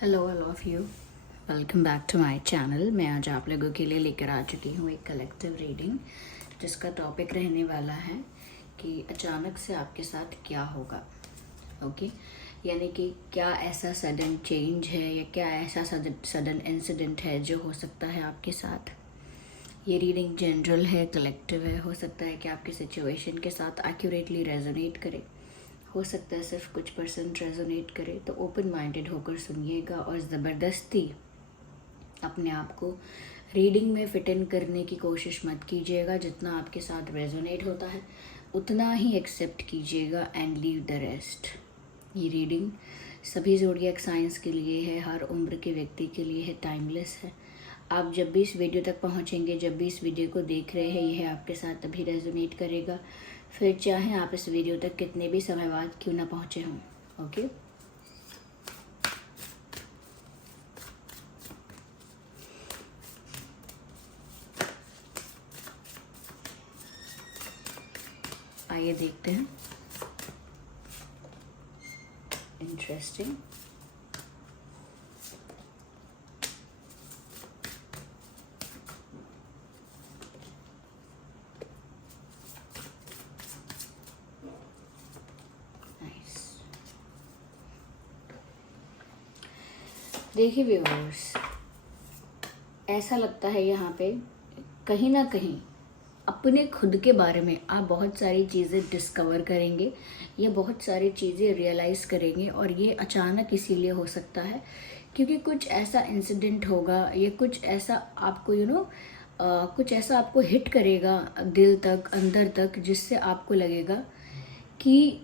Hello all of you, welcome back to my channel. मैं आज आप लोगों के लिए लेकर आ चुकी हूँ एक कलेक्टिव रीडिंग जिसका टॉपिक रहने वाला है कि अचानक से आपके साथ क्या होगा। ओके, यानी कि क्या ऐसा सडन चेंज है या क्या ऐसा सडन इंसिडेंट है जो हो सकता है आपके साथ। ये रीडिंग जनरल है, कलेक्टिव है। हो सकता है कि आपकी सिचुएशन के साथ एक्यूरेटली रेजोनेट करे, हो सकता है सिर्फ कुछ % रेजोनेट करे। तो ओपन माइंडेड होकर सुनिएगा और ज़बरदस्ती अपने आप को रीडिंग में फिट इन करने की कोशिश मत कीजिएगा। जितना आपके साथ रेजोनेट होता है उतना ही एक्सेप्ट कीजिएगा एंड लीव द रेस्ट। ये रीडिंग सभी ज़ोडिएक साइंस के लिए है, हर उम्र के व्यक्ति के लिए है, टाइमलेस है। आप जब भी इस वीडियो तक पहुंचेंगे, जब भी इस वीडियो को देख रहे हैं, यह आपके साथ तभी रेजोनेट करेगा, फिर चाहे आप इस वीडियो तक कितने भी समय बाद क्यों ना पहुंचे हों। ओके, आइए देखते हैं। इंटरेस्टिंग। देखिए व्यूअर्स, ऐसा लगता है यहाँ पे कहीं ना कहीं अपने खुद के बारे में आप बहुत सारी चीज़ें डिस्कवर करेंगे या बहुत सारी चीज़ें रियलाइज़ करेंगे। और ये अचानक इसीलिए हो सकता है क्योंकि कुछ ऐसा इंसिडेंट होगा या कुछ ऐसा आपको कुछ ऐसा आपको हिट करेगा दिल तक, अंदर तक, जिससे आपको लगेगा कि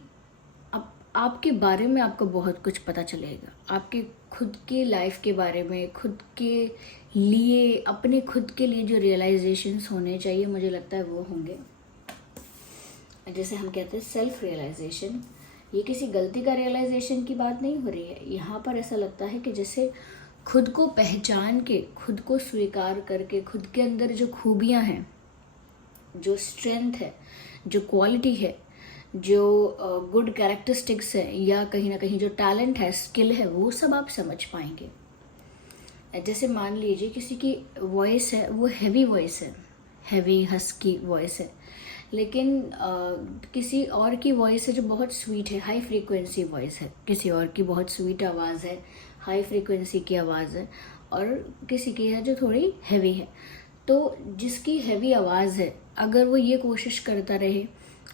आपके बारे में आपको बहुत कुछ पता चलेगा। आपके खुद के लाइफ के बारे में, खुद के लिए, अपने खुद के लिए जो रियलाइजेशंस होने चाहिए, मुझे लगता है वो होंगे। जैसे हम कहते हैं सेल्फ रियलाइजेशन। ये किसी गलती का रियलाइजेशन की बात नहीं हो रही है। यहाँ पर ऐसा लगता है कि जैसे खुद को पहचान के, खुद को स्वीकार करके, खुद के अंदर जो खूबियाँ हैं, जो स्ट्रेंथ है, जो क्वालिटी है, जो गुड कैरेक्टरिस्टिक्स है, या कहीं ना कहीं जो टैलेंट है, स्किल है, वो सब आप समझ पाएंगे। जैसे मान लीजिए किसी की वॉइस है, वो हैवी वॉइस है, हैवी हस्की वॉइस है, लेकिन किसी और की वॉइस है जो बहुत स्वीट है, हाई फ्रीक्वेंसी वॉइस है। किसी और की बहुत स्वीट आवाज़ है, हाई फ्रीक्वेंसी की आवाज़ है, और किसी की है जो थोड़ी हैवी है। तो जिसकी हैवी आवाज़ है, अगर वो ये कोशिश करता रहे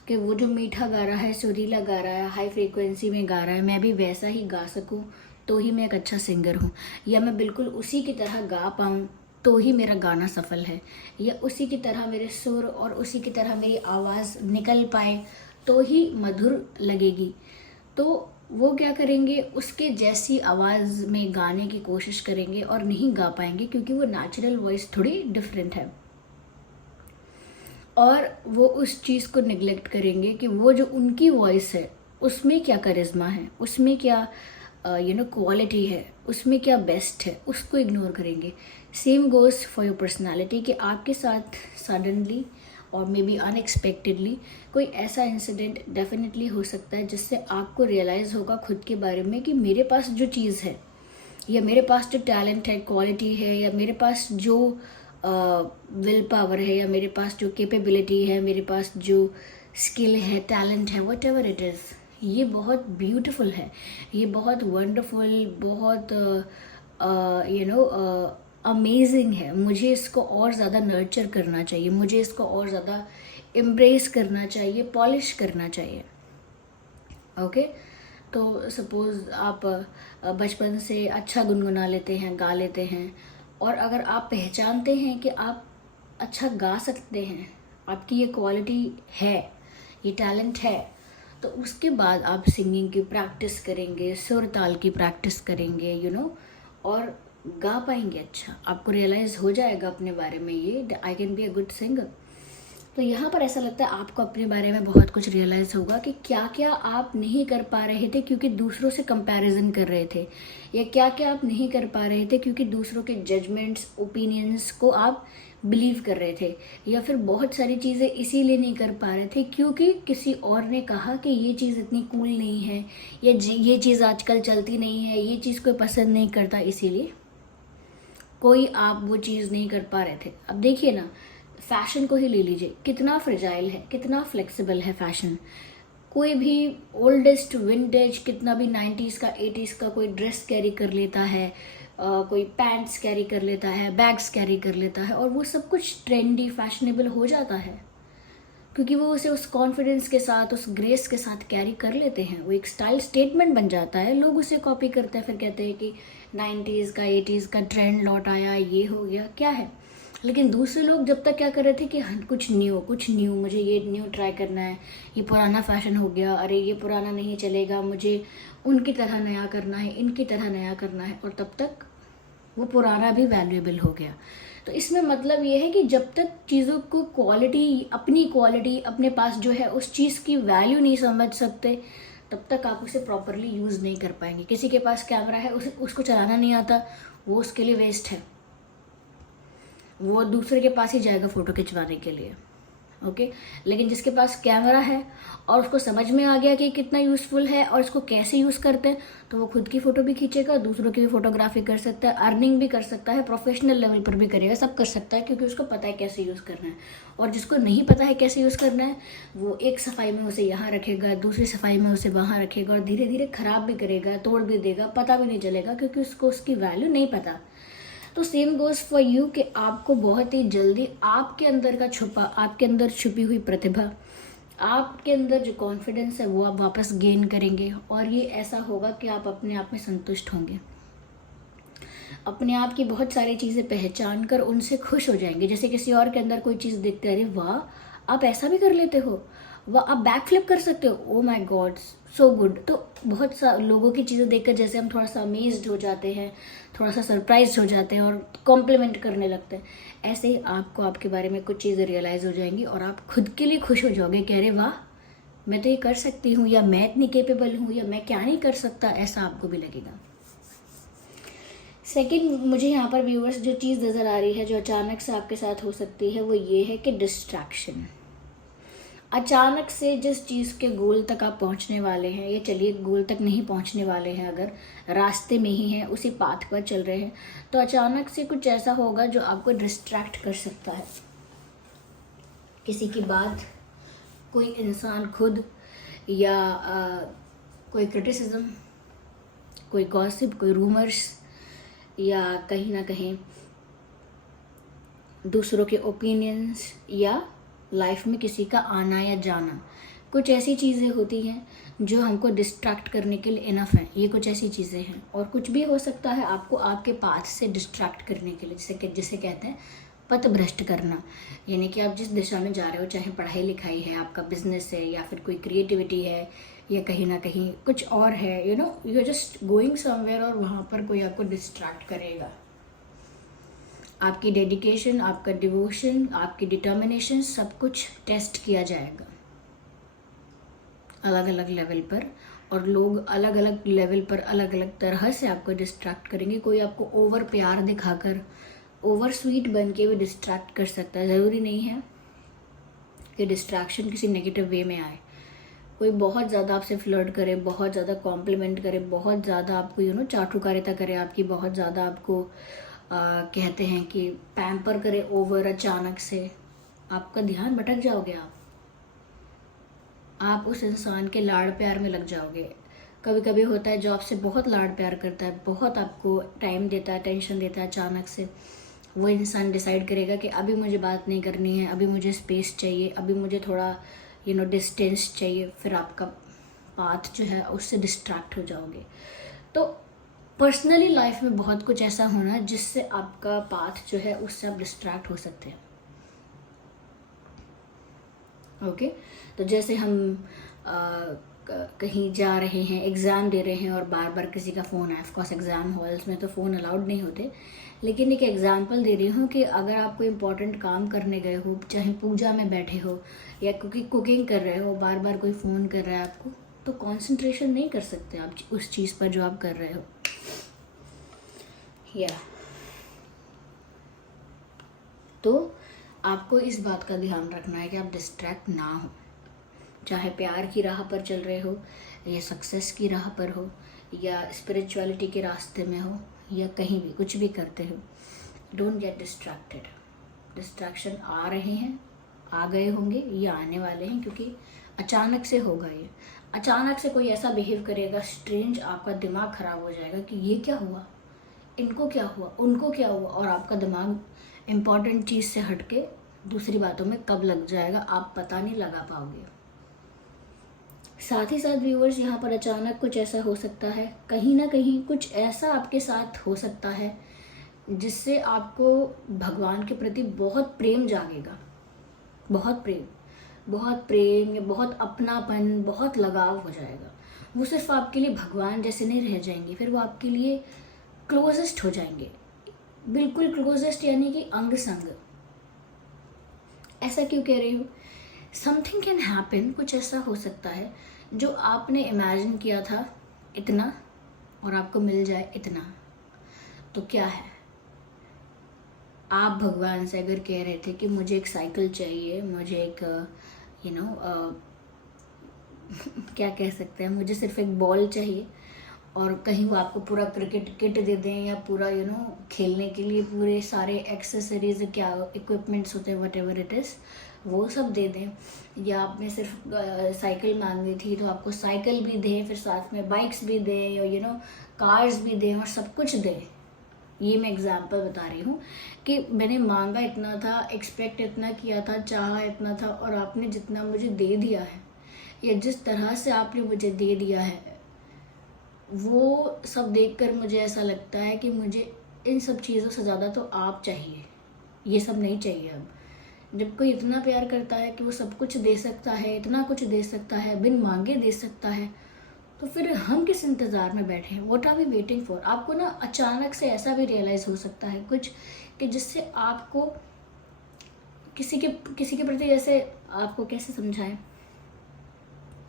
कि वो जो मीठा गा रहा है, सुरीला गा रहा है, हाई फ्रीक्वेंसी में गा रहा है, मैं भी वैसा ही गा सकूं तो ही मैं एक अच्छा सिंगर हूँ, या मैं बिल्कुल उसी की तरह गा पाऊँ तो ही मेरा गाना सफल है, या उसी की तरह मेरे सुर और उसी की तरह मेरी आवाज़ निकल पाए तो ही मधुर लगेगी, तो वो क्या करेंगे, उसके जैसी आवाज़ में गाने की कोशिश करेंगे और नहीं गा पाएंगे क्योंकि वो नेचुरल वॉइस थोड़ी डिफरेंट है। और वो उस चीज़ को निगलेक्ट करेंगे कि वो जो उनकी वॉइस है उसमें क्या करिश्मा है, उसमें क्या क्वालिटी है, उसमें क्या बेस्ट है, उसको इग्नोर करेंगे। Same goes for your personality कि आपके साथ सडनली और मे बी अनएक्सपेक्टेडली कोई ऐसा इंसिडेंट डेफिनेटली हो सकता है जिससे आपको रियलाइज़ होगा खुद के बारे में कि मेरे पास जो चीज़ है, या मेरे पास जो टैलेंट है, क्वालिटी है, या मेरे पास जो विल पावर है, या मेरे पास जो कैपेबिलिटी है, मेरे पास जो स्किल है, टैलेंट है, वट एवर इट इज़, ये बहुत ब्यूटीफुल है, ये बहुत वंडरफुल, बहुत अमेजिंग है। मुझे इसको और ज़्यादा नर्चर करना चाहिए, मुझे इसको और ज़्यादा एम्ब्रेस करना चाहिए, पॉलिश करना चाहिए। ओके, तो सपोज़ आप बचपन से अच्छा गुनगुना लेते हैं, गा लेते हैं, और अगर आप पहचानते हैं कि आप अच्छा गा सकते हैं, आपकी ये क्वालिटी है, ये टैलेंट है, तो उसके बाद आप सिंगिंग की प्रैक्टिस करेंगे, सुर ताल की प्रैक्टिस करेंगे, और गा पाएंगे अच्छा। आपको रियलाइज़ हो जाएगा अपने बारे में, ये I can be a good singer. तो यहाँ पर ऐसा लगता है आपको अपने बारे में बहुत कुछ रियलाइज़ होगा कि क्या क्या आप नहीं कर पा रहे थे क्योंकि दूसरों से कंपैरिजन कर रहे थे, या क्या क्या आप नहीं कर पा रहे थे क्योंकि दूसरों के जजमेंट्स, ओपिनियंस को आप बिलीव कर रहे थे, या फिर बहुत सारी चीज़ें इसीलिए नहीं कर पा रहे थे क्योंकि किसी और ने कहा कि ये चीज़ इतनी कूल नहीं है, या ये चीज़ आजकल चलती नहीं है, ये चीज़ कोई पसंद नहीं करता, इसीलिए कोई आप वो चीज़ नहीं कर पा रहे थे। अब देखिए ना, फैशन को ही ले लीजिए, कितना फ्रेजाइल है, कितना फ्लेक्सिबल है फैशन। कोई भी ओल्डेस्ट विंटेज, कितना भी 90s का 80s का कोई ड्रेस कैरी कर लेता है, कोई पैंट्स कैरी कर लेता है, बैग्स कैरी कर लेता है, और वो सब कुछ ट्रेंडी फैशनेबल हो जाता है क्योंकि वो उसे उस कॉन्फिडेंस के साथ, उस ग्रेस के साथ कैरी कर लेते हैं। वो एक स्टाइल स्टेटमेंट बन जाता है, लोग उसे कॉपी करते हैं, फिर कहते हैं कि 90s का 80s का ट्रेंड लौट आया, ये हो गया, क्या है। लेकिन दूसरे लोग जब तक क्या कर रहे थे कि हाँ कुछ न्यू, मुझे ये न्यू ट्राई करना है, ये पुराना फैशन हो गया, अरे ये पुराना नहीं चलेगा, मुझे उनकी तरह नया करना है, इनकी तरह नया करना है, और तब तक वो पुराना भी वैल्यूएबल हो गया। तो इसमें मतलब ये है कि जब तक चीज़ों को क्वालिटी अपने पास जो है उस चीज़ की वैल्यू नहीं समझ सकते, तब तक आप उसे प्रॉपरली यूज़ नहीं कर पाएंगे। किसी के पास कैमरा है, उसको चलाना नहीं आता, वो उसके लिए वेस्ट है, वो दूसरे के पास ही जाएगा फ़ोटो खिंचवाने के लिए, ओके। लेकिन जिसके पास कैमरा है और उसको समझ में आ गया कि कितना यूज़फुल है और इसको कैसे यूज़ करते हैं, तो वो खुद की फ़ोटो भी खींचेगा, दूसरों की भी फोटोग्राफी कर सकता है, अर्निंग भी कर सकता है, प्रोफेशनल लेवल पर भी करेगा, सब कर सकता है क्योंकि उसको पता है कैसे यूज़ करना है। और जिसको नहीं पता है कैसे यूज़ करना है, वो एक सफाई में उसे यहाँ रखेगा, दूसरी सफाई में उसे वहाँ रखेगा, और धीरे धीरे ख़राब भी करेगा, तोड़ भी देगा, पता भी नहीं चलेगा क्योंकि उसको उसकी वैल्यू नहीं पता। तो सेम गोज़ फॉर यू कि आपको बहुत ही जल्दी आपके अंदर छुपी हुई प्रतिभा, आपके अंदर जो कॉन्फिडेंस है वो आप वापस गेन करेंगे, और ये ऐसा होगा कि आप अपने आप में संतुष्ट होंगे, अपने आप की बहुत सारी चीज़ें पहचान कर उनसे खुश हो जाएंगे। जैसे किसी और के अंदर कोई चीज़ देखते हैं, अरे वाह आप ऐसा भी कर लेते हो, वाह आप बैक फ्लिप कर सकते हो, oh my God so good. तो बहुत सा लोगों की चीज़ें देखकर जैसे हम थोड़ा सा अमेज्ड हो जाते हैं, थोड़ा सा सरप्राइज हो जाते हैं और कॉम्प्लीमेंट करने लगते हैं, ऐसे ही आपको आपके बारे में कुछ चीज़ें रियलाइज़ हो जाएंगी और आप खुद के लिए खुश हो जाओगे कि अरे वाह मैं तो ये कर सकती हूँ, या मैं इतनी केपेबल हूँ, या मैं क्या नहीं कर सकता, ऐसा आपको भी लगेगा। सेकंड, मुझे यहाँ पर व्यूअर्स जो चीज़ नज़र आ रही है जो अचानक से आपके साथ हो सकती है, वो ये है कि डिस्ट्रैक्शन। अचानक से जिस चीज़ के गोल तक आप पहुँचने वाले हैं, या चलिए गोल तक नहीं पहुँचने वाले हैं, अगर रास्ते में ही हैं, उसी पाथ पर चल रहे हैं, तो अचानक से कुछ ऐसा होगा जो आपको डिस्ट्रैक्ट कर सकता है। किसी की बात, कोई इंसान खुद, या कोई क्रिटिसिज्म, कोई गॉसिप, कोई रूमर्स, या कहीं ना कहीं दूसरों के ओपिनियंस, या लाइफ में किसी का आना या जाना, कुछ ऐसी चीज़ें होती हैं जो हमको डिस्ट्रैक्ट करने के लिए इनफ है। ये कुछ ऐसी चीज़ें हैं, और कुछ भी हो सकता है आपको आपके पाथ से डिस्ट्रैक्ट करने के लिए, जिसे कहते हैं पथ भ्रष्ट करना। यानी कि आप जिस दिशा में जा रहे हो, चाहे पढ़ाई लिखाई है, आपका बिजनेस है, या फिर कोई क्रिएटिविटी है, या कहीं ना कहीं कुछ और है, you are just going somewhere, और वहाँ पर कोई आपको डिस्ट्रैक्ट करेगा। आपकी डेडिकेशन, आपका डिवोशन, आपकी डिटर्मिनेशन, सब कुछ टेस्ट किया जाएगा अलग अलग लेवल पर, और लोग अलग अलग लेवल पर अलग अलग तरह से आपको डिस्ट्रैक्ट करेंगे। कोई आपको ओवर प्यार दिखाकर, ओवर स्वीट बन के भी डिस्ट्रैक्ट कर सकता है। ज़रूरी नहीं है कि डिस्ट्रैक्शन किसी नेगेटिव वे में आए। कोई बहुत ज़्यादा आपसे फ्लर्ट करे, बहुत ज़्यादा कॉम्प्लीमेंट करे, बहुत ज़्यादा आपको चाटुकारिता करे आपकी, बहुत ज़्यादा आपको कहते हैं कि पैम्पर करे ओवर, अचानक से आपका ध्यान भटक जाओगे, आप उस इंसान के लाड़ प्यार में लग जाओगे। कभी कभी होता है जो आपसे बहुत लाड़ प्यार करता है, बहुत आपको टाइम देता है, टेंशन देता है, अचानक से वो इंसान डिसाइड करेगा कि अभी मुझे बात नहीं करनी है, अभी मुझे स्पेस चाहिए, अभी मुझे थोड़ा डिस्टेंस चाहिए, फिर आपका पाथ जो है उससे डिस्ट्रैक्ट हो जाओगे। तो पर्सनली लाइफ में बहुत कुछ ऐसा होना जिससे आपका पाथ जो है उससे आप डिस्ट्रैक्ट हो सकते हैं, ओके। तो जैसे हम कहीं जा रहे हैं, एग्ज़ाम दे रहे हैं, और बार बार किसी का फ़ोन आए, ऑफकोर्स एग्ज़ाम हॉल्स में तो फ़ोन अलाउड नहीं होते, लेकिन एक एग्जांपल दे रही हूँ कि अगर आप कोई इंपॉर्टेंट काम करने गए हो, चाहे पूजा में बैठे हो या कुकिंग कर रहे हो, बार बार कोई फ़ोन कर रहा है आपको, तो कंसंट्रेशन नहीं कर सकते आप उस चीज़ पर जो आप कर रहे हो। या तो आपको इस बात का ध्यान रखना है कि आप डिस्ट्रैक्ट ना हो, चाहे प्यार की राह पर चल रहे हो या सक्सेस की राह पर हो या स्पिरिचुअलिटी के रास्ते में हो या कहीं भी कुछ भी करते हो। Don't get distracted. डिस्ट्रैक्शन आ रहे हैं, आ गए होंगे या आने वाले हैं, क्योंकि अचानक से होगा। ये अचानक से कोई ऐसा बिहेव करेगा स्ट्रेंज, आपका दिमाग खराब हो जाएगा कि ये क्या हुआ, इनको क्या हुआ, उनको क्या हुआ, और आपका दिमाग इम्पॉर्टेंट चीज़ से हटके दूसरी बातों में कब लग जाएगा आप पता नहीं लगा पाओगे। साथ ही साथ व्यूअर्स, यहाँ पर अचानक कुछ ऐसा हो सकता है, कहीं ना कहीं कुछ ऐसा आपके साथ हो सकता है जिससे आपको भगवान के प्रति बहुत प्रेम जागेगा, बहुत प्रेम या बहुत अपनापन, बहुत लगाव हो जाएगा। वो सिर्फ आपके लिए भगवान जैसे नहीं रह जाएंगे, फिर वो आपके लिए क्लोजेस्ट हो जाएंगे, बिल्कुल क्लोजेस्ट, यानी कि अंग संग। ऐसा क्यों कह रही हूँ? समथिंग कैन हैपन, कुछ ऐसा हो सकता है जो आपने इमेजिन किया था इतना और आपको मिल जाए इतना। तो क्या है, आप भगवान से अगर कह रहे थे कि मुझे एक साइकिल चाहिए, मुझे एक क्या कह सकते हैं, मुझे सिर्फ एक बॉल चाहिए, और कहीं वो आपको पूरा क्रिकेट किट दे दें या पूरा खेलने के लिए पूरे सारे एक्सेसरीज, क्या इक्विपमेंट्स होते हैं, वट एवर इट इज़, वो सब दे दें, या आपने सिर्फ साइकिल मांगी थी तो आपको साइकिल भी दें, फिर साथ में बाइक्स भी दें और कार्स भी दें और सब कुछ दें। ये मैं एग्जाम्पल बता रही हूँ कि मैंने मांगा इतना था, एक्सपेक्ट इतना किया था, चाहा इतना था, और आपने जितना मुझे दे दिया है या जिस तरह से आपने मुझे दे दिया है, वो सब देखकर मुझे ऐसा लगता है कि मुझे इन सब चीज़ों से ज़्यादा तो आप चाहिए, ये सब नहीं चाहिए अब। जब कोई इतना प्यार करता है कि वो सब कुछ दे सकता है, इतना कुछ दे सकता है, बिन मांगे दे सकता है, तो फिर हम किस इंतज़ार में बैठे हैं? What are we waiting for? आपको ना अचानक से ऐसा भी रियलाइज़ हो सकता है कुछ कि जिससे आपको किसी के प्रति, जैसे आपको कैसे समझाएं,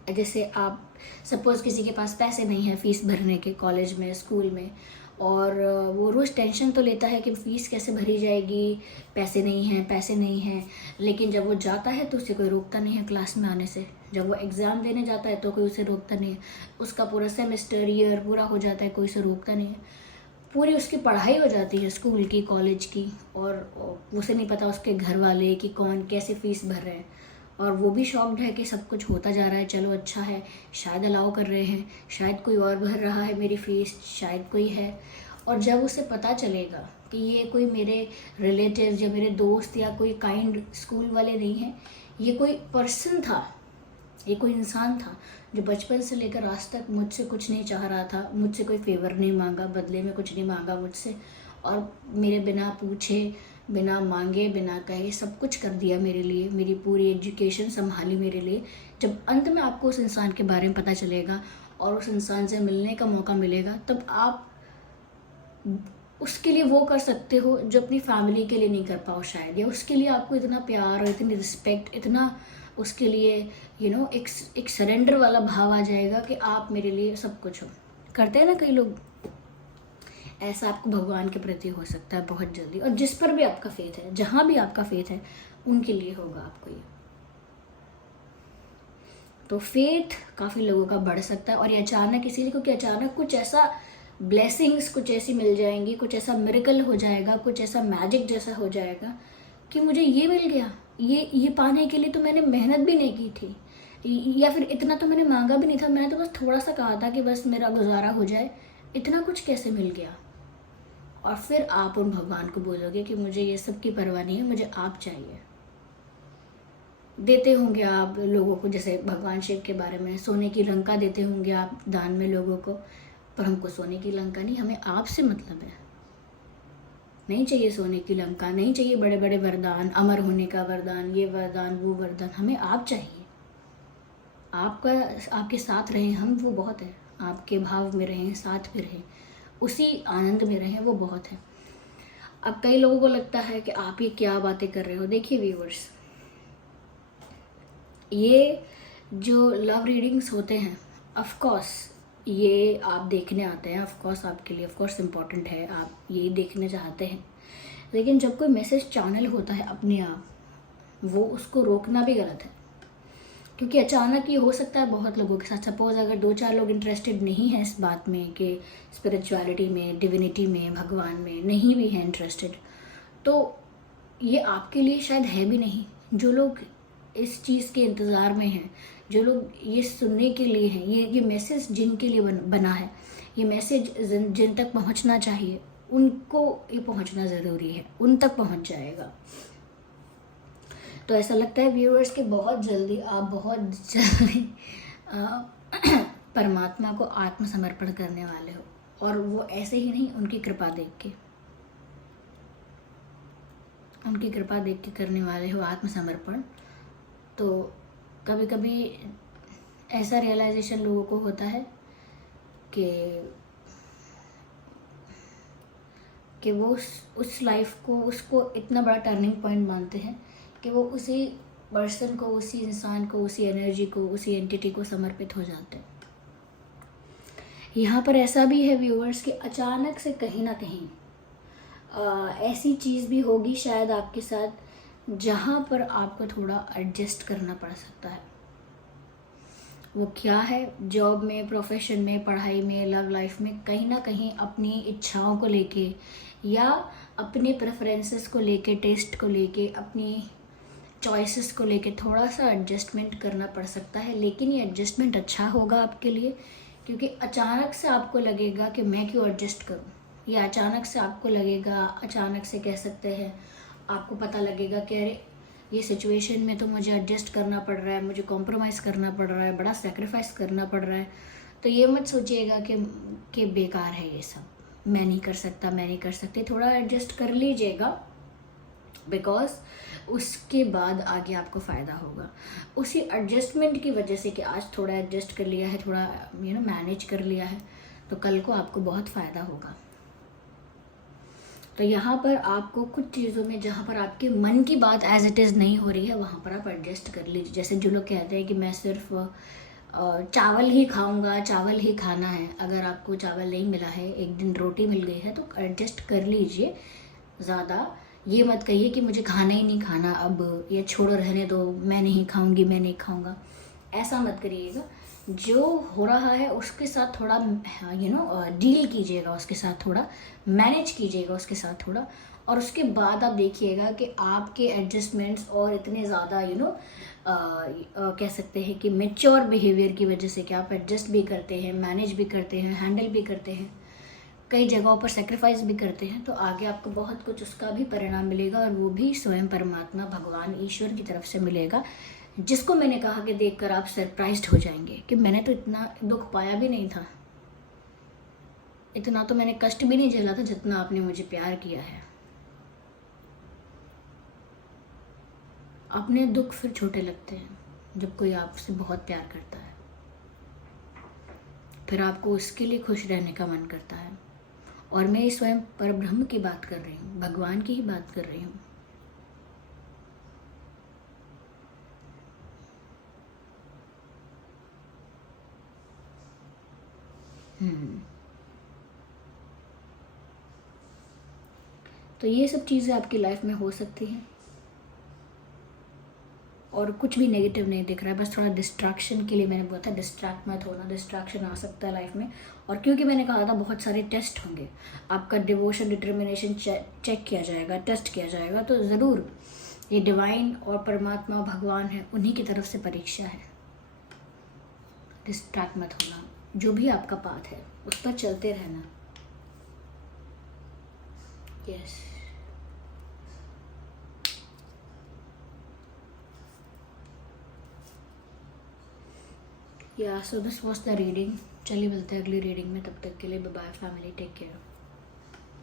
जैसे आप सपोज़ किसी के पास पैसे नहीं है फ़ीस भरने के कॉलेज में, स्कूल में, और वो रोज़ टेंशन तो लेता है कि फ़ीस कैसे भरी जाएगी, पैसे नहीं हैं, लेकिन जब वो जाता है तो उसे कोई रोकता नहीं है क्लास में आने से। जब वो एग्ज़ाम देने जाता है तो कोई उसे रोकता नहीं है, उसका पूरा सेमेस्टर ईयर पूरा हो जाता है, कोई उसे रोकता नहीं है, पूरी उसकी पढ़ाई हो जाती है स्कूल की, कॉलेज की, और उसे नहीं पता उसके घर वाले कि कौन कैसे फ़ीस भर रहे हैं, और वो भी शॉक्ड है कि सब कुछ होता जा रहा है, चलो अच्छा है, शायद अलाउ कर रहे हैं, शायद कोई और भर रहा है मेरी फ़ीस, शायद कोई है। और जब उसे पता चलेगा कि ये कोई मेरे रिलेटिव या मेरे दोस्त या कोई काइंड स्कूल वाले नहीं हैं, ये कोई पर्सन था, ये कोई इंसान था जो बचपन से लेकर आज तक मुझसे कुछ नहीं चाह रहा था, मुझसे कोई फेवर नहीं मांगा, बदले में कुछ नहीं मांगा मुझसे, और मेरे बिना पूछे, बिना मांगे, बिना कहे सब कुछ कर दिया मेरे लिए, मेरी पूरी एजुकेशन संभाली मेरे लिए। जब अंत में आपको उस इंसान के बारे में पता चलेगा और उस इंसान से मिलने का मौका मिलेगा, तब आप उसके लिए वो कर सकते हो जो अपनी फैमिली के लिए नहीं कर पाओ शायद, या उसके लिए आपको इतना प्यार और इतनी रिस्पेक्ट, इतना उसके लिए एक सरेंडर वाला भाव आ जाएगा कि आप मेरे लिए सब कुछ हो। करते हैं ना कई लोग, ऐसा आपको भगवान के प्रति हो सकता है बहुत जल्दी। और जिस पर भी आपका फेथ है, जहाँ भी आपका फेथ है, उनके लिए होगा आपको ये। तो फेथ काफ़ी लोगों का बढ़ सकता है, और ये अचानक इसीलिए क्योंकि अचानक कुछ ऐसा ब्लेसिंग्स कुछ ऐसी मिल जाएंगी, कुछ ऐसा मिरेकल हो जाएगा, कुछ ऐसा मैजिक जैसा हो जाएगा कि मुझे ये मिल गया, ये पाने के लिए तो मैंने मेहनत भी नहीं की थी, या फिर इतना तो मैंने मांगा भी नहीं था, मैंने तो बस थोड़ा सा कहा था कि बस मेरा गुजारा हो जाए, इतना कुछ कैसे मिल गया। और फिर आप उन भगवान को बोलोगे कि मुझे ये सब की परवाह नहीं है, मुझे आप चाहिए। देते होंगे आप लोगों को, जैसे भगवान शिव के बारे में, सोने की लंका देते होंगे आप दान में लोगों को, पर हमको सोने की लंका नहीं, हमें आपसे मतलब है। नहीं चाहिए सोने की लंका, नहीं चाहिए बड़े बड़े वरदान, अमर होने का वरदान, ये वरदान वो वरदान, हमें आप चाहिए। आपका, आपके साथ रहें हम, वो बहुत है। आपके भाव में रहें, साथ में रहें, उसी आनंद में रहें, वो बहुत है। अब कई लोगों को लगता है कि आप ये क्या बातें कर रहे हो। देखिए व्यूअर्स, ये जो लव रीडिंग्स होते हैं, ऑफ कोर्स ये आप देखने आते हैं, ऑफ कोर्स आपके लिए ऑफ कोर्स इम्पोर्टेंट है, आप ये देखने चाहते हैं, लेकिन जब कोई मैसेज चैनल होता है अपने आप, वो उसको रोकना भी गलत है, क्योंकि अचानक ये हो सकता है बहुत लोगों के साथ। सपोज अगर 2-4 लोग इंटरेस्टेड नहीं है इस बात में कि स्पिरिचुअलिटी में, डिविनिटी में, भगवान में नहीं भी है इंटरेस्टेड, तो ये आपके लिए शायद है भी नहीं। जो लोग इस चीज़ के इंतज़ार में हैं, जो लोग ये सुनने के लिए हैं, ये मैसेज जिनके लिए बना है, ये मैसेज जिन तक पहुंचना चाहिए, उनको ये पहुंचना ज़रूरी है, उन तक पहुंच जाएगा। तो ऐसा लगता है व्यूअर्स कि बहुत जल्दी परमात्मा को आत्मसमर्पण करने वाले हो, और वो ऐसे ही नहीं, उनकी कृपा देख के करने वाले हो आत्मसमर्पण। तो कभी कभी ऐसा रियलाइजेशन लोगों को होता है कि वो उस लाइफ को, उसको इतना बड़ा टर्निंग पॉइंट मानते हैं कि वो उसी पर्सन को, उसी इंसान को, उसी एनर्जी को, उसी एंटिटी को समर्पित हो जाते हैं। यहाँ पर ऐसा भी है व्यूअर्स कि अचानक से कहीं ना कहीं ऐसी चीज़ भी होगी शायद आपके साथ, जहाँ पर आपको थोड़ा एडजस्ट करना पड़ सकता है। वो क्या है? जॉब में, प्रोफेशन में, पढ़ाई में, लव लाइफ में, कहीं ना कहीं अपनी इच्छाओं को लेके या अपने प्रेफरेंसेस को लेके, टेस्ट को लेके, अपनी चॉइसेस को लेके थोड़ा सा एडजस्टमेंट करना पड़ सकता है। लेकिन ये एडजस्टमेंट अच्छा होगा आपके लिए, क्योंकि अचानक से आपको लगेगा कि मैं क्यों एडजस्ट करूं, या अचानक से आपको लगेगा, अचानक से कह सकते हैं, आपको पता लगेगा कि अरे ये सिचुएशन में तो मुझे एडजस्ट करना पड़ रहा है, मुझे कॉम्प्रोमाइज़ करना पड़ रहा है, बड़ा सेक्रीफाइस करना पड़ रहा है। तो ये मत सोचिएगा कि बेकार है ये सब, मैं नहीं कर सकती। थोड़ा एडजस्ट कर लीजिएगा, बिकॉज उसके बाद आगे आपको फ़ायदा होगा। उसी एडजस्टमेंट की वजह से कि आज थोड़ा एडजस्ट कर लिया है, थोड़ा मैनेज कर लिया है, तो कल को आपको बहुत फ़ायदा होगा। तो यहाँ पर आपको कुछ चीज़ों में जहाँ पर आपके मन की बात एज इट इज़ नहीं हो रही है, वहाँ पर आप एडजस्ट कर लीजिए। जैसे जो लोग कहते हैं कि मैं सिर्फ चावल ही खाऊंगा, चावल ही खाना है, अगर आपको चावल नहीं मिला है, एक दिन रोटी मिल गई है, तो एडजस्ट कर लीजिए। ज़्यादा ये मत कहिए कि मुझे खाना ही नहीं खाना अब, ये छोड़ो, रहने दो, मैं नहीं खाऊंगी, मैं नहीं खाऊंगा, ऐसा मत करिएगा। जो हो रहा है उसके साथ थोड़ा डील कीजिएगा, उसके साथ थोड़ा मैनेज कीजिएगा उसके साथ थोड़ा, और उसके बाद आप देखिएगा कि आपके एडजस्टमेंट्स और इतने ज़्यादा कह सकते हैं कि मेच्योर बिहेवियर की वजह से कि आप एडजस्ट भी करते हैं, मैनेज भी करते हैं, हैंडल भी करते हैं, कई जगहों पर सेक्रीफाइस भी करते हैं, तो आगे आपको बहुत कुछ उसका भी परिणाम मिलेगा, और वो भी स्वयं परमात्मा, भगवान, ईश्वर की तरफ से मिलेगा, जिसको मैंने कहा कि देखकर आप सरप्राइज्ड हो जाएंगे कि मैंने तो इतना दुख पाया भी नहीं था, इतना तो मैंने कष्ट भी नहीं झेला था जितना आपने मुझे प्यार किया है। अपने दुख फिर छोटे लगते हैं जब कोई आपसे बहुत प्यार करता है, फिर आपको उसके लिए खुश रहने का मन करता है। और मैं स्वयं परब्रह्म की बात कर रही हूँ, भगवान की ही बात कर रही हूँ। तो ये सब चीज़ें आपकी लाइफ में हो सकती हैं, और कुछ भी नेगेटिव नहीं दिख रहा है, बस थोड़ा डिस्ट्रैक्शन के लिए मैंने बोला था, डिस्ट्रैक्ट मत होना, डिस्ट्रैक्शन आ सकता है लाइफ में। और क्योंकि मैंने कहा था बहुत सारे टेस्ट होंगे, आपका डिवोशन, डिटर्मिनेशन चेक किया जाएगा, टेस्ट किया जाएगा, तो ज़रूर ये डिवाइन और परमात्मा, भगवान है, उन्हीं की तरफ से परीक्षा है। डिस्ट्रैक्ट मत होना, जो भी आपका पाथ है उस पर चलते रहना। यस, या so this was the reading. चलिए मिलते हैं अगली रीडिंग में, तब तक के लिए bye bye family, take care.